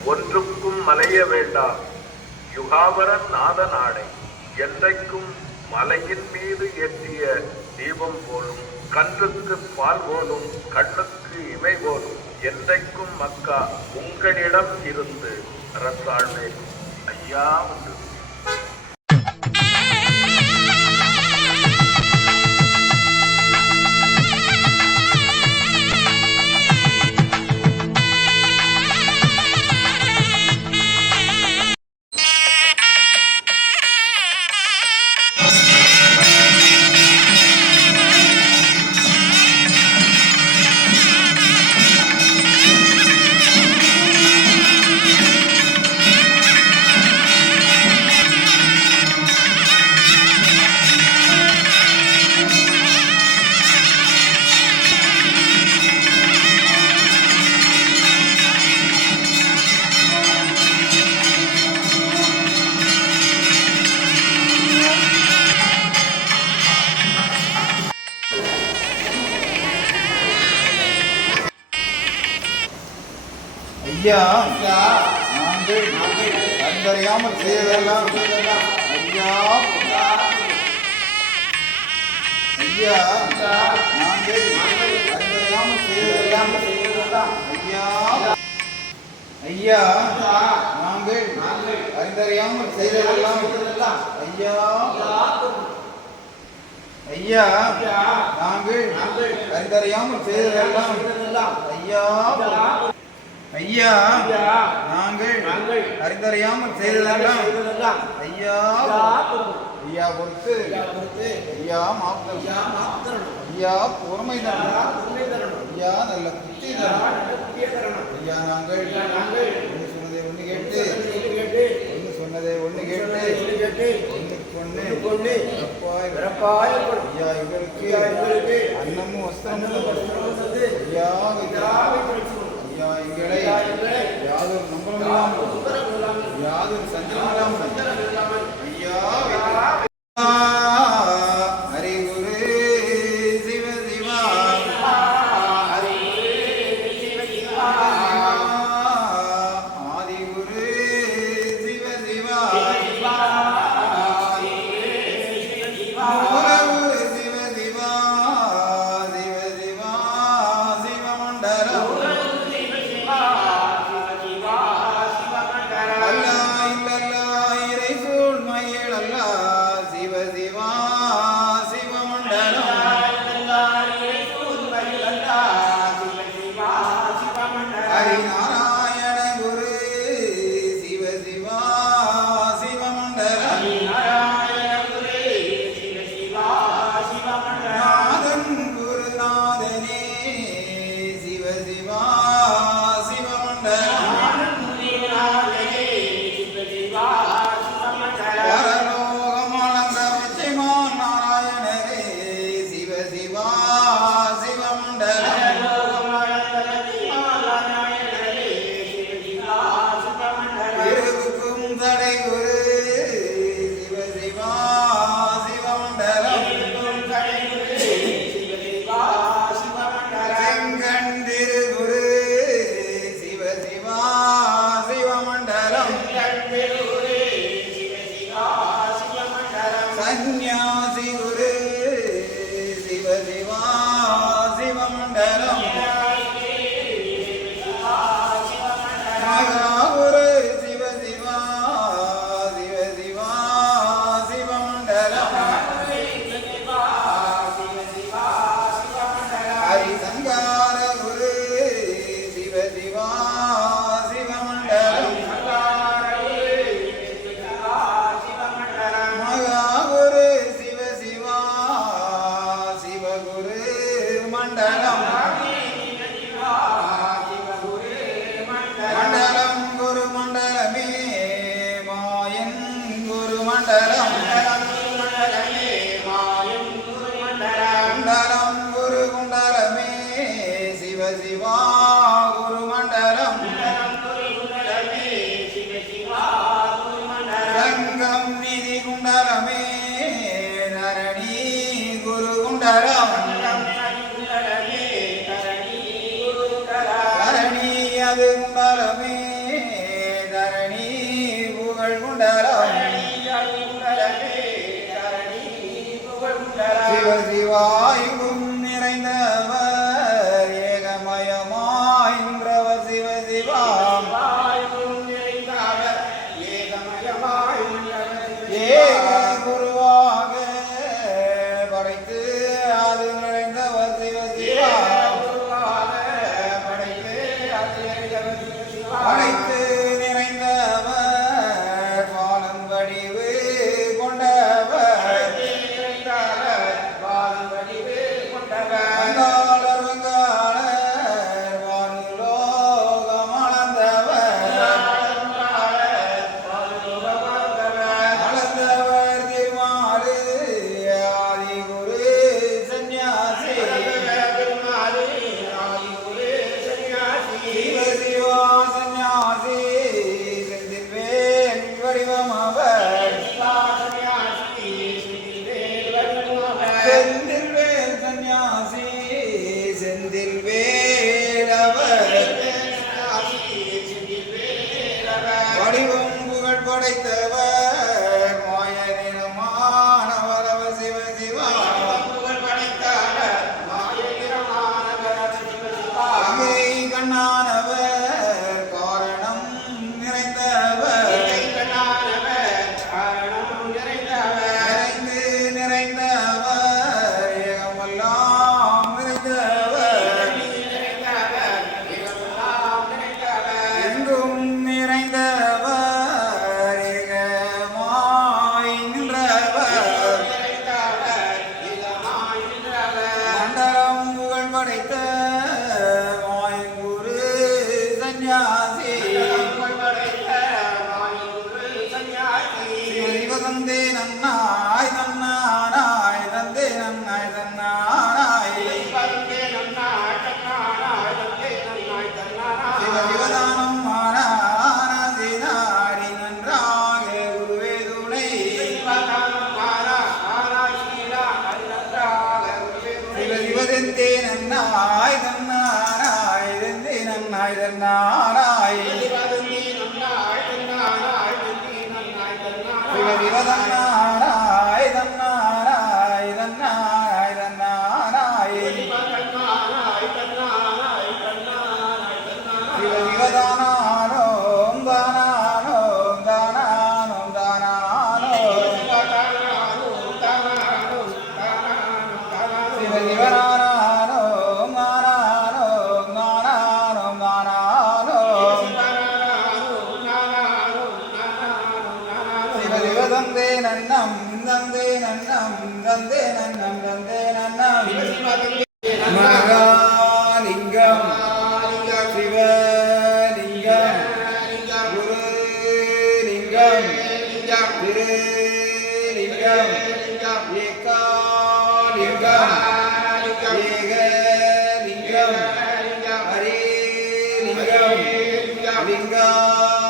ஒன்றுக்கும் மலைய வேண்டாம். யுகாவரன் நாத நாடை என்றைக்கும் மலையின் மீது ஏற்றிய தீபம் போலும் கன்றுக்கு பால் போலும் கண்ணுக்கு இமை போலும் என்றைக்கும் மக்கா உங்களிடம் இருந்து அரசாழ்வேன் ஐயா உண்டு ஐயா நாங்கள் கண்டறியாமல் செய்ததெல்லாம் ஐயா ஐயா நாங்கள் கண்டறியாமல் செய்ததெல்லாம் ஐயா ஐயா நாங்கள் அறிந்தறியாமல் செய்ததெல்லாம் ஐயா ஐயா நாங்கள் அறிந்தறியாமல் செய்ததெல்லாம் ஐயா ஐயா நாங்கள் அறிந்தறியாமல் செய்ததெல்லாம் ஐயா ஐயா பொறுத்து. ஐயா மாப்தம் ஐயா பொறுமை தரணும். ஐயா நல்ல புத்தி தரணும். ஐயா நாங்கள் ஒன்று சொன்னதை ஒன்று கேட்டு ஒன்று சொன்னதை ஒன்று கேட்டு ஒன்று கொண்டு பிறப்பாய் ஐயா எங்களுக்கு அன்னமும் வஸ்திரமும் ஐயா யாதொரு நம்பலாம் யாதொரு சஞ்சலம் கரம் தரணி அது குண்டலமே தரணி புகழ் குண்டலம் சிவ சிவாய் தந்தே நன்னம் தந்தே நன்னம் தந்தே நன்னம் தந்தே நன்னம். மகாலிங்கம் சிவலிங்கம் குருலிங்கம் திருலிங்கம் ஏகாலிங்கம் ஏகலிங்கம் ஹரிலிங்கம் லிங்கம்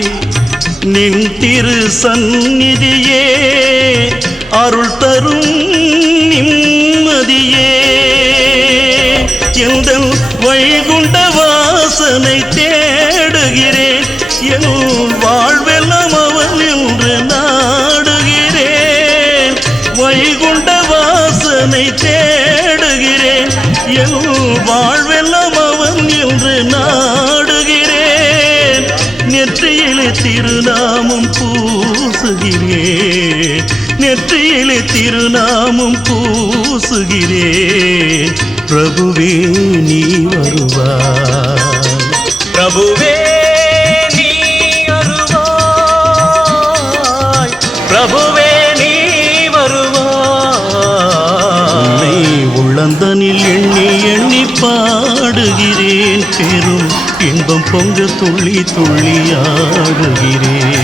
நின் திரு சந்நிதியே அருள் தரும் நிம்மதியே. எந்த வைகுண்ட வாசனை தேடுகிறேன் என் வாழ் திருநாமம் பூசுகிறேன். பிரபுவே நீ வருவாய். பிரபுவே நீ வருவாய். பிரபுவே நீ வருவாய். உள்ளந்தனில் எண்ணி எண்ணி பாடுகிறேன். பெரும் இன்பம் பொங்க துள்ளி துள்ளி ஆடுகிறேன். பிரபுவே